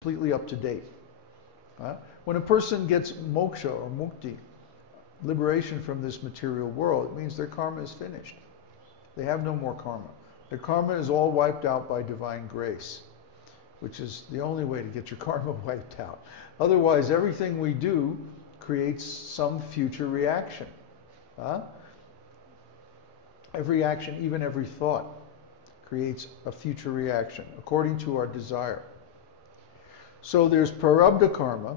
completely up to date. When a person gets moksha or mukti, liberation from this material world, it means their karma is finished. They have no more karma. Their karma is all wiped out by divine grace, which is the only way to get your karma wiped out. Otherwise, everything we do creates some future reaction. Every action, even every thought, creates a future reaction according to our desire. So there's prarabdha karma,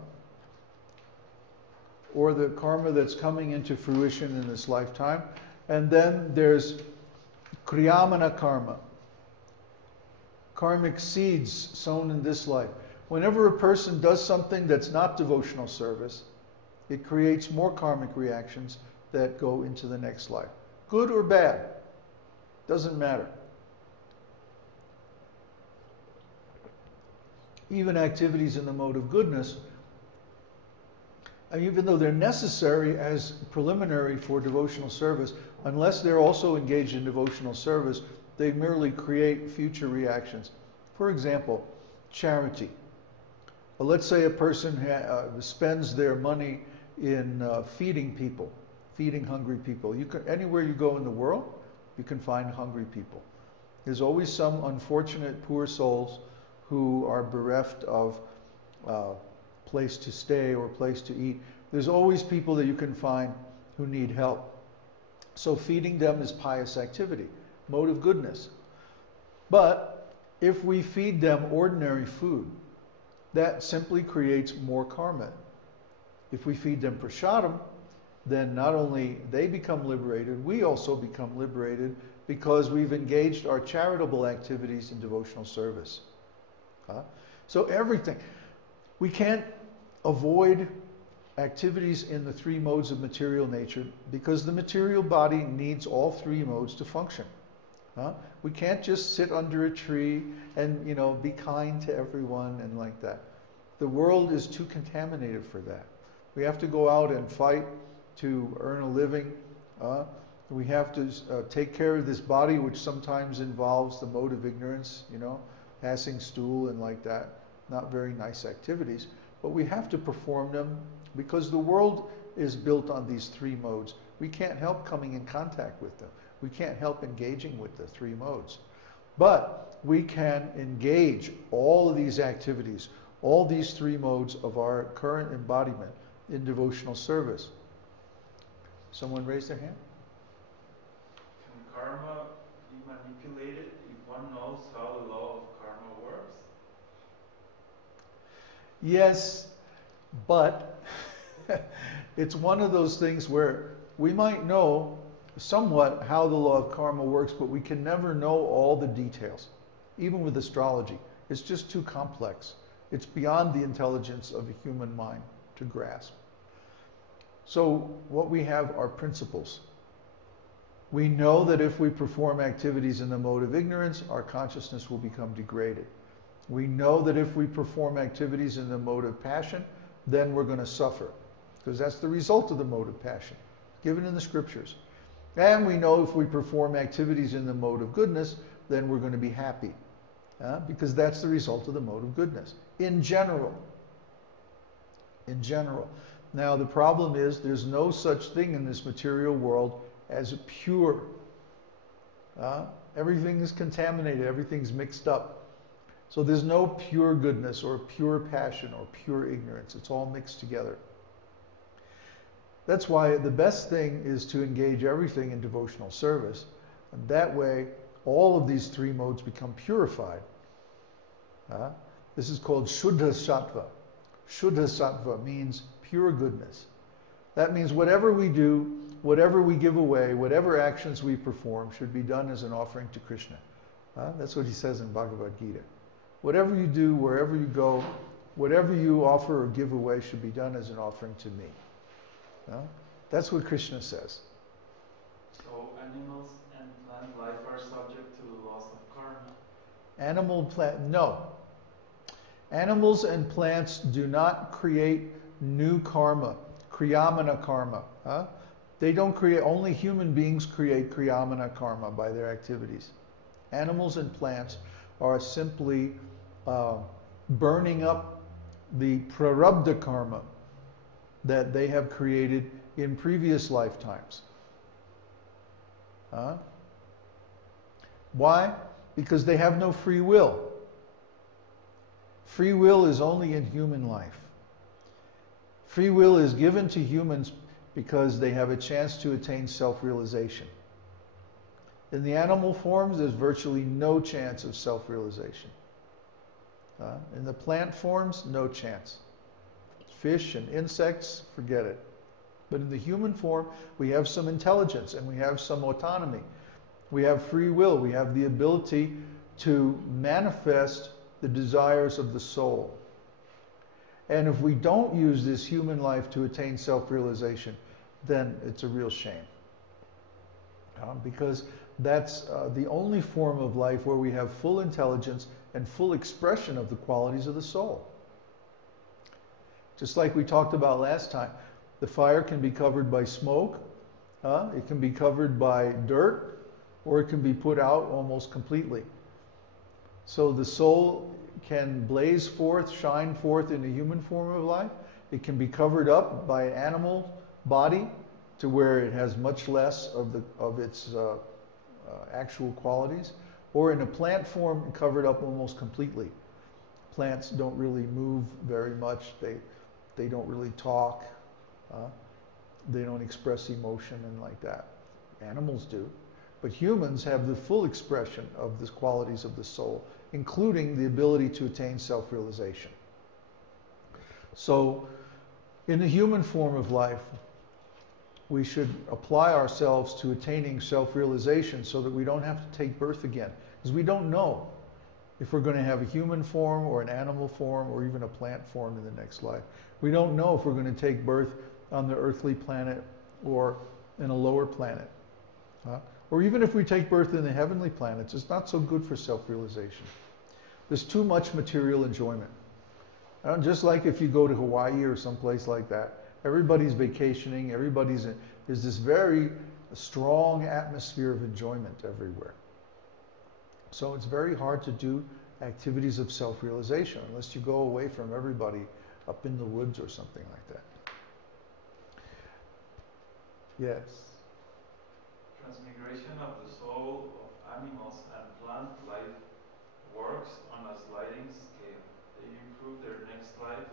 or the karma that's coming into fruition in this lifetime, and then there's kriyamana karma, karmic seeds sown in this life. Whenever a person does something that's not devotional service, it creates more karmic reactions that go into the next life. Good or bad, doesn't matter. Even activities in the mode of goodness, even though they're necessary as preliminary for devotional service, unless they're also engaged in devotional service, they merely create future reactions. For example, charity. Well, let's say a person spends their money in feeding people, feeding hungry people. Anywhere you go in the world, you can find hungry people. There's always some unfortunate poor souls who are bereft of place to stay or place to eat. There's always people that you can find who need help. So feeding them is pious activity, mode of goodness. But if we feed them ordinary food, that simply creates more karma. If we feed them prasadam, then not only they become liberated, we also become liberated because we've engaged our charitable activities in devotional service. So everything. We can't avoid activities in the three modes of material nature because the material body needs all three modes to function. We can't just sit under a tree and be kind to everyone and like that. The world is too contaminated for that. We have to go out and fight to earn a living. We have to take care of this body, which sometimes involves the mode of ignorance, passing stool and like that. Not very nice activities, but we have to perform them because the world is built on these three modes. We can't help coming in contact with them. We can't help engaging with the three modes. But we can engage all of these activities, all these three modes of our current embodiment in devotional service. Someone raised their hand? Can karma be manipulated if one knows how the law of karma works? Yes, but it's one of those things where we might know somewhat how the law of karma works, but we can never know all the details. Even with astrology, it's just too complex. It's beyond the intelligence of a human mind to grasp. So what we have are principles. We know that if we perform activities in the mode of ignorance, our consciousness will become degraded. We know that if we perform activities in the mode of passion, then we're going to suffer, because that's the result of the mode of passion, given in the scriptures. And we know if we perform activities in the mode of goodness, then we're going to be happy, because that's the result of the mode of goodness, in general. In general. Now, the problem is there's no such thing in this material world as pure. Everything is contaminated, everything's mixed up. So there's no pure goodness or pure passion or pure ignorance. It's all mixed together. That's why the best thing is to engage everything in devotional service. And that way, all of these three modes become purified. This is called Shuddha Sattva. Shuddha Sattva means pure goodness. That means whatever we do, whatever we give away, whatever actions we perform should be done as an offering to Krishna. That's what he says in Bhagavad Gita. Whatever you do, wherever you go, whatever you offer or give away should be done as an offering to me. That's what Krishna says. So animals and plant life are subject to the laws of karma? No. Animals and plants do not create new karma, kriyamana karma. They don't create, only human beings create kriyamana karma by their activities. Animals and plants are simply burning up the prarabdha karma that they have created in previous lifetimes. Why? Because they have no free will. Free will is only in human life. Free will is given to humans because they have a chance to attain self-realization. In the animal forms, there's virtually no chance of self-realization. In the plant forms, no chance. Fish and insects, forget it. But in the human form, we have some intelligence and we have some autonomy. We have free will. We have the ability to manifest the desires of the soul. And if we don't use this human life to attain self-realization, then it's a real shame. Because that's the only form of life where we have full intelligence and full expression of the qualities of the soul. Just like we talked about last time, the fire can be covered by smoke, it can be covered by dirt, or it can be put out almost completely. So the soul can blaze forth, shine forth in the human form of life. It can be covered up by an animal body to where it has much less of its actual qualities, or in a plant form covered up almost completely. Plants don't really move very much. They don't really talk. They don't express emotion and like that. Animals do. But humans have the full expression of the qualities of the soul, including the ability to attain self-realization. So, in the human form of life, we should apply ourselves to attaining self-realization so that we don't have to take birth again. Because we don't know if we're going to have a human form or an animal form or even a plant form in the next life. We don't know if we're going to take birth on the earthly planet or in a lower planet. Or even if we take birth in the heavenly planets, it's not so good for self-realization. There's too much material enjoyment. Just like if you go to Hawaii or someplace like that, everybody's vacationing, there's this very strong atmosphere of enjoyment everywhere. So it's very hard to do activities of self-realization unless you go away from everybody up in the woods or something like that. Yes? Transmigration of the soul of animals and plant life works on a sliding scale. They improve their next life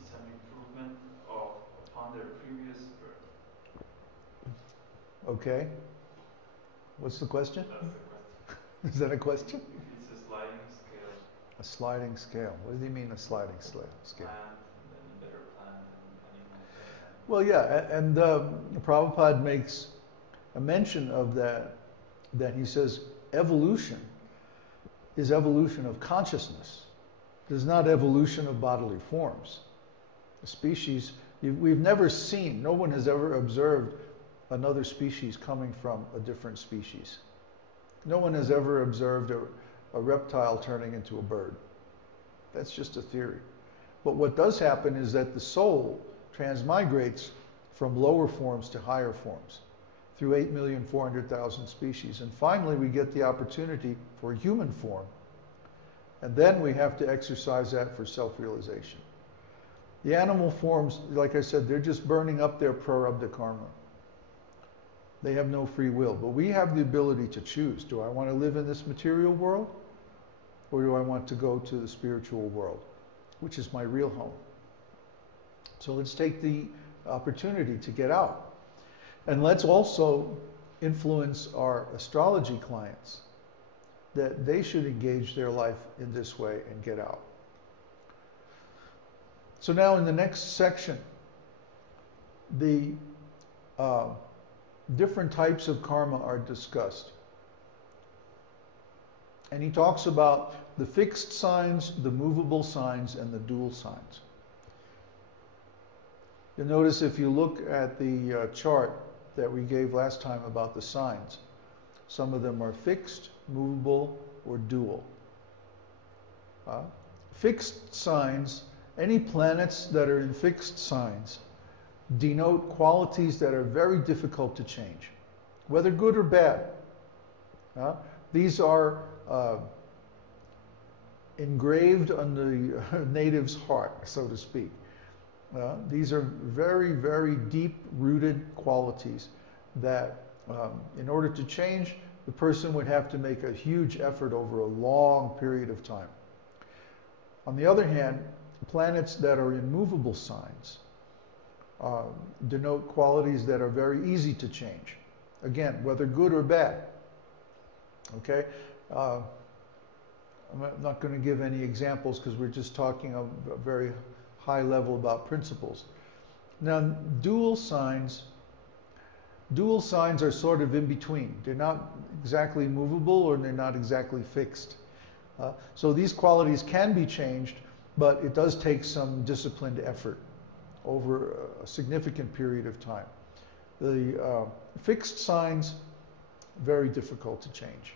is an improvement upon their previous birth. Okay. What's the question? That's the question. Is that a question? It's a sliding scale. A sliding scale. What do you mean a sliding scale? Plant, and then better plant, and animal. Well, yeah, and Prabhupada makes a mention of that he says evolution is evolution of consciousness. It is not evolution of bodily forms. The species, we've never seen, no one has ever observed another species coming from a different species. No one has ever observed a reptile turning into a bird. That's just a theory. But what does happen is that the soul transmigrates from lower forms to higher forms through 8,400,000 species. And finally, we get the opportunity for a human form. And then we have to exercise that for self-realization. The animal forms, like I said, they're just burning up their prarabdha karma. They have no free will. But we have the ability to choose. Do I want to live in this material world? Or do I want to go to the spiritual world, which is my real home? So let's take the opportunity to get out. And let's also influence our astrology clients that they should engage their life in this way and get out. So now in the next section, the different types of karma are discussed. And he talks about the fixed signs, the movable signs, and the dual signs. You'll notice if you look at the chart that we gave last time about the signs, some of them are fixed, movable, or dual. Fixed signs, any planets that are in fixed signs, denote qualities that are very difficult to change, whether good or bad. These are engraved on the native's heart, so to speak. These are very, very deep-rooted qualities that, in order to change, the person would have to make a huge effort over a long period of time. On the other hand, planets that are in movable signs denote qualities that are very easy to change. Again, whether good or bad. Okay? I'm not going to give any examples because we're just talking a very high level about principles. Now, dual signs are sort of in between. They're not exactly movable or they're not exactly fixed. So these qualities can be changed, but it does take some disciplined effort over a significant period of time. The fixed signs, very difficult to change.